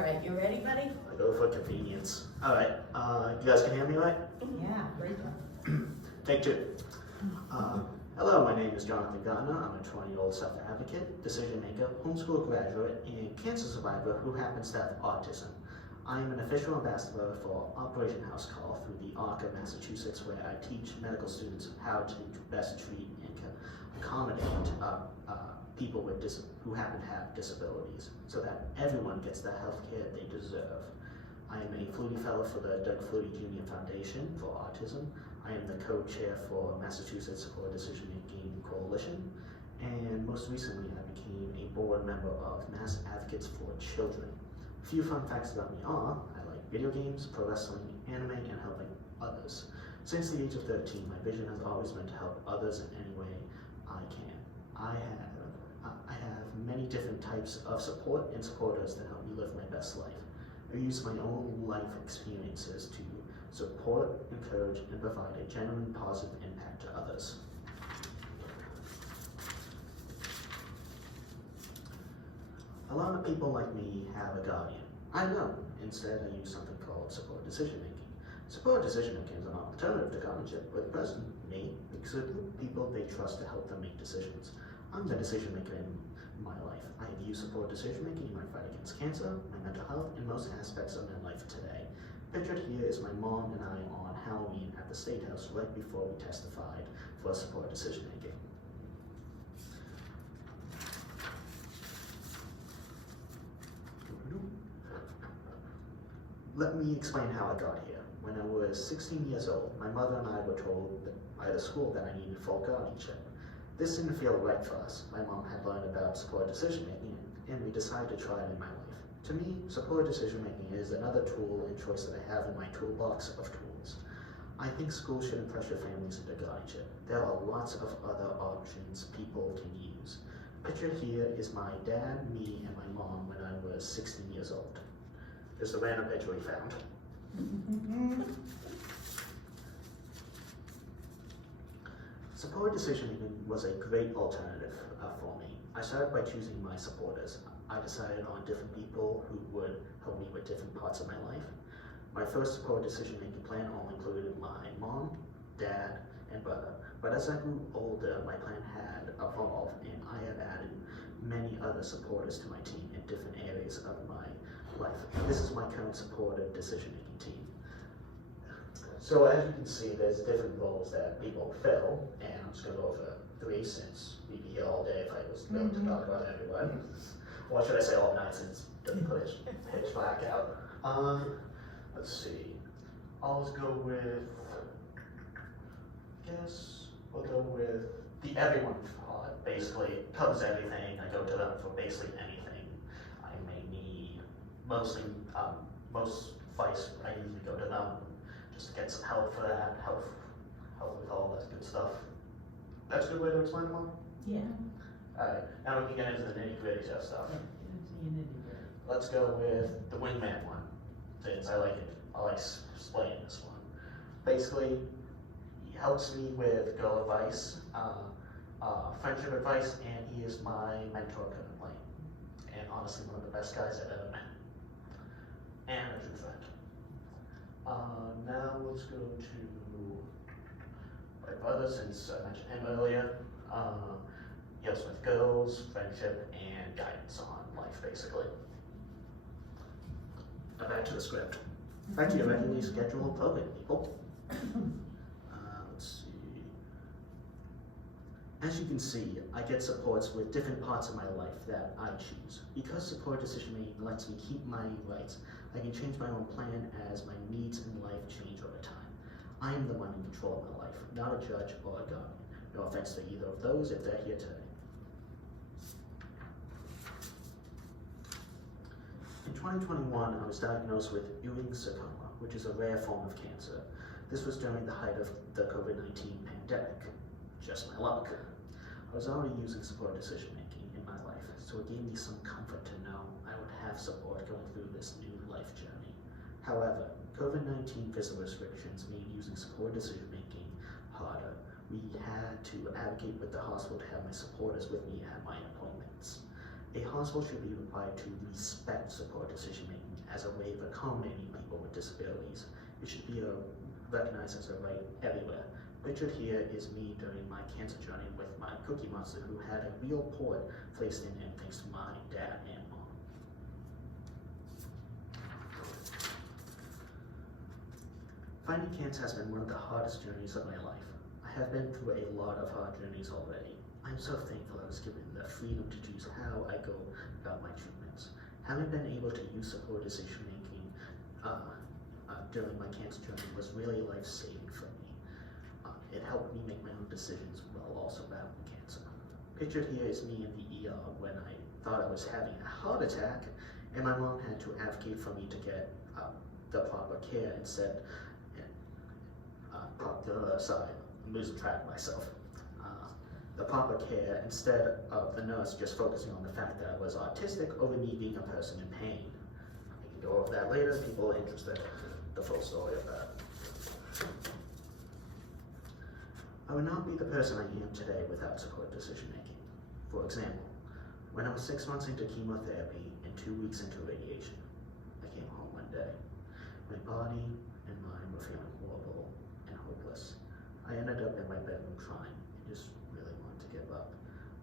All right, you ready, buddy? I go for convenience. All right, you guys can hear me right? Yeah, great job. Take two. Hello, my name is Jonathan Gardner. I'm a 20-year-old self-advocate, decision maker, homeschool graduate, and cancer survivor who happens to have autism. I am an official ambassador for Operation House Call through the ARC of Massachusetts, where I teach medical students how to best treat and accommodate people with who happen to have disabilities, so that everyone gets the health care they deserve. I am a Flutie Fellow for the Doug Flutie Jr. Foundation for Autism. I am the co-chair for Massachusetts Support Decision Making Coalition, and most recently I became a board member of Mass Advocates for Children. A few fun facts about me are, I like video games, pro wrestling, anime, and helping others. Since the age of 13, my vision has always been to help others in any way I can. I have many different types of support and supporters that help me live my best life. I use my own life experiences to support, encourage, and provide a genuine positive impact to others. A lot of people like me have a guardian. I don't. Instead, I use something called support decision making. Support decision making is an alternative to guardianship, where the person, me, picks a group of people they trust to help them make decisions. I'm the decision maker in my life. I have used support decision making in my fight against cancer, my mental health, and most aspects of my life today. Pictured here is my mom and I on Halloween at the State House right before we testified for support decision making. Let me explain how I got here. When I was 16 years old, my mother and I were told by the school that I needed full guardianship. This didn't feel right for us. My mom had learned about support decision making, and we decided to try it in my life. To me, support decision making is another tool and choice that I have in my toolbox of tools. I think schools shouldn't pressure families into guardianship. There are lots of other options people can use. Pictured here is my dad, me, and my mom when I was 16 years old. Here's the random picture we found. Support decision making was a great alternative for me. I started by choosing my supporters. I decided on different people who would help me with different parts of my life. My first support decision making plan only included my mom, dad, and brother. But as I grew older, my plan had evolved, and I have added many other supporters to my team in different areas of my life. This is my current supportive decision making team. So as you can see, there's different roles that people fill, and I'm just going to go over three since we'd be here all day if I was going to talk about everyone. Or should I say all night since the pitch black out. Let's see. I'll just go with, I guess we'll go with the everyone part. Basically, it covers everything. I go to them for basically anything I may need. Mostly, most fights, I usually go to them just to get some help for that, help with all that good stuff. That's a good way to explain them all? Yeah. Alright, now we can get into the nitty gritty stuff. Let's go with the wingman one, since I like it. I like explaining this one. Basically, he helps me with girl advice, friendship advice, and he is my mentor currently. And honestly, one of the best guys I've ever met. And a true friend. Now let's go to my brother, since I mentioned him earlier. He helps with girls, friendship, and guidance on life, basically. Now back to the script. Back to your regularly scheduled program, people. Let's see. As you can see, I get supports with different parts of my life that I choose. Because support decision making lets me keep my rights, I can change my own plan as my needs in life change over time. I am the one in control of my life, not a judge or a guardian. No offense to either of those if they're here today. In 2021, I was diagnosed with Ewing sarcoma, which is a rare form of cancer. This was during the height of the COVID-19 pandemic. Just my luck. I was already using support decision making in my life, so it gave me some comfort to know I would have support going through this new life journey. However, COVID-19 physical restrictions made using support decision making harder. We had to advocate with the hospital to have my supporters with me at my appointments. A hospital should be required to respect support decision making way of accommodating people with disabilities. It should be recognized as a right everywhere. Pictured here is me during my cancer journey with my Cookie Monster, who had a real port placed in him thanks to my dad and mom. Finding cancer has been one of the hardest journeys of my life. I have been through a lot of hard journeys already. I'm so thankful I was given the freedom to choose how I go about my treatments. Having been able to use support decision making during my cancer journey was really life-saving for me. It helped me make my own decisions while also battling cancer. Pictured here is me in the ER when I thought I was having a heart attack, and my mom had to advocate for me to get the proper care instead. I'm losing track of myself. The proper care instead of the nurse just focusing on the fact that I was autistic over me being a person in pain. We can go over that later, people are interested in the full story of that. I would not be the person I am today without support decision making. For example, when I was 6 months into chemotherapy and 2 weeks into radiation, I came home one day. My body and mind were feeling horrible and hopeless. I ended up in my bedroom crying and just really wanted to give up.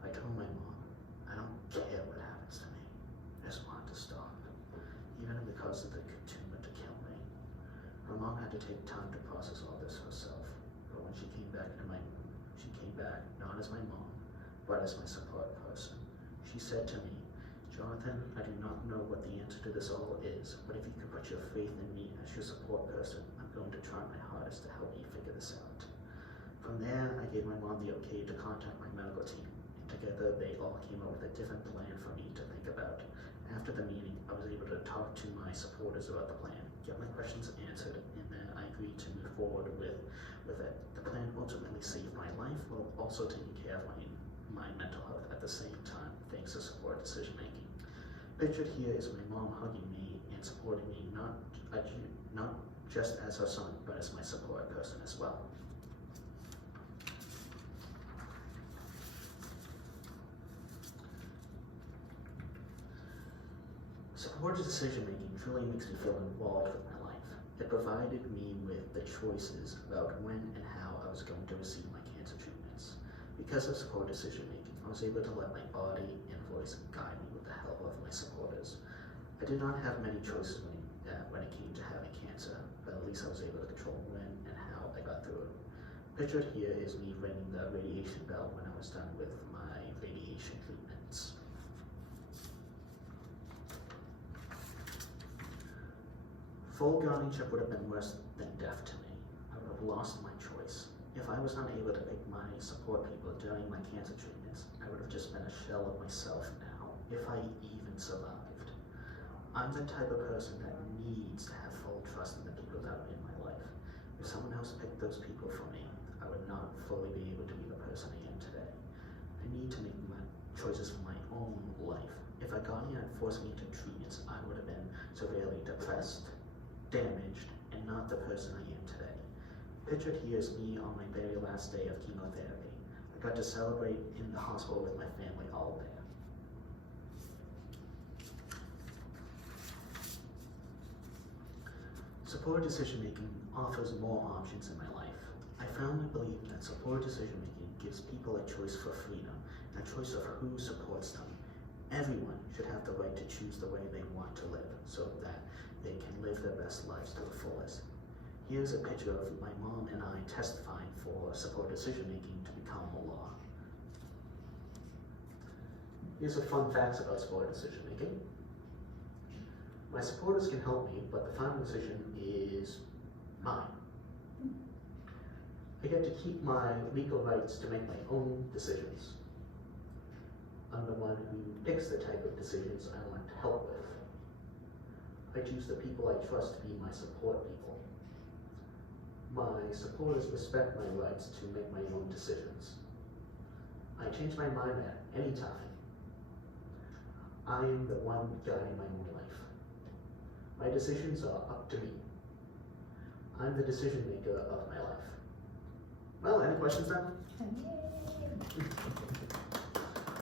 I told my mom, I don't care what happens to me. I just want it to stop, even if it causes the tumor to kill me. My mom had to take time to process all this herself, but when she came back into my room, she came back not as my mom, but as my support person. She said to me, Jonathan, I do not know what the answer to this all is, but if you could put your faith in me as your support person, I'm going to try my hardest to help you figure this out. From there, I gave my mom the okay to contact my medical team, and together they all came up with a different plan for me to think about. After the meeting, I was able to talk to my supporters about the plan, get my questions answered, and then I agreed to move forward with it. The plan ultimately saved my life while also taking care of my mental health at the same time, thanks to support decision making. Pictured here is my mom hugging me and supporting me, not just as her son, but as my support person as well. Supported decision making truly makes me feel involved with my life. It provided me with the choices about when and how I was going to receive my cancer treatments. Because of support decision making, I was able to let my body and voice guide me with the help of my supporters. I did not have many choices when it came to having cancer, but at least I was able to control when and how I got through it. Pictured here is me ringing the radiation bell when I was done with my radiation treatments. Full guardianship would have been worse than death to me. I would have lost my choice. If I was unable to pick my support people during my cancer treatments, I would have just been a shell of myself now, if I even survived. I'm the type of person that needs to have full trust in the people that are in my life. If someone else picked those people for me, I would not fully be able to be the person I am today. I need to make my choices for my own life. If a guardian had forced me into treatments, I would have been severely depressed, damaged, and not the person I am today. Pictured here is me on my very last day of chemotherapy. I got to celebrate in the hospital with my family all day. Support decision making offers more options in my life. I firmly believe that support decision making gives people a choice for freedom and a choice of who supports them. Everyone should have the right to choose the way they want to live so that they can live their best lives to the fullest. Here's a picture of my mom and I testifying for support decision making to become a law. Here's some fun facts about support decision making. My supporters can help me, but the final decision is mine. I get to keep my legal rights to make my own decisions. I'm the one who picks the type of decisions I want help with. I choose the people I trust to be my support people. My supporters respect my rights to make my own decisions. I change my mind at any time. I am the one guiding my own life. My decisions are up to me. I'm the decision maker of my life. Well, any questions then?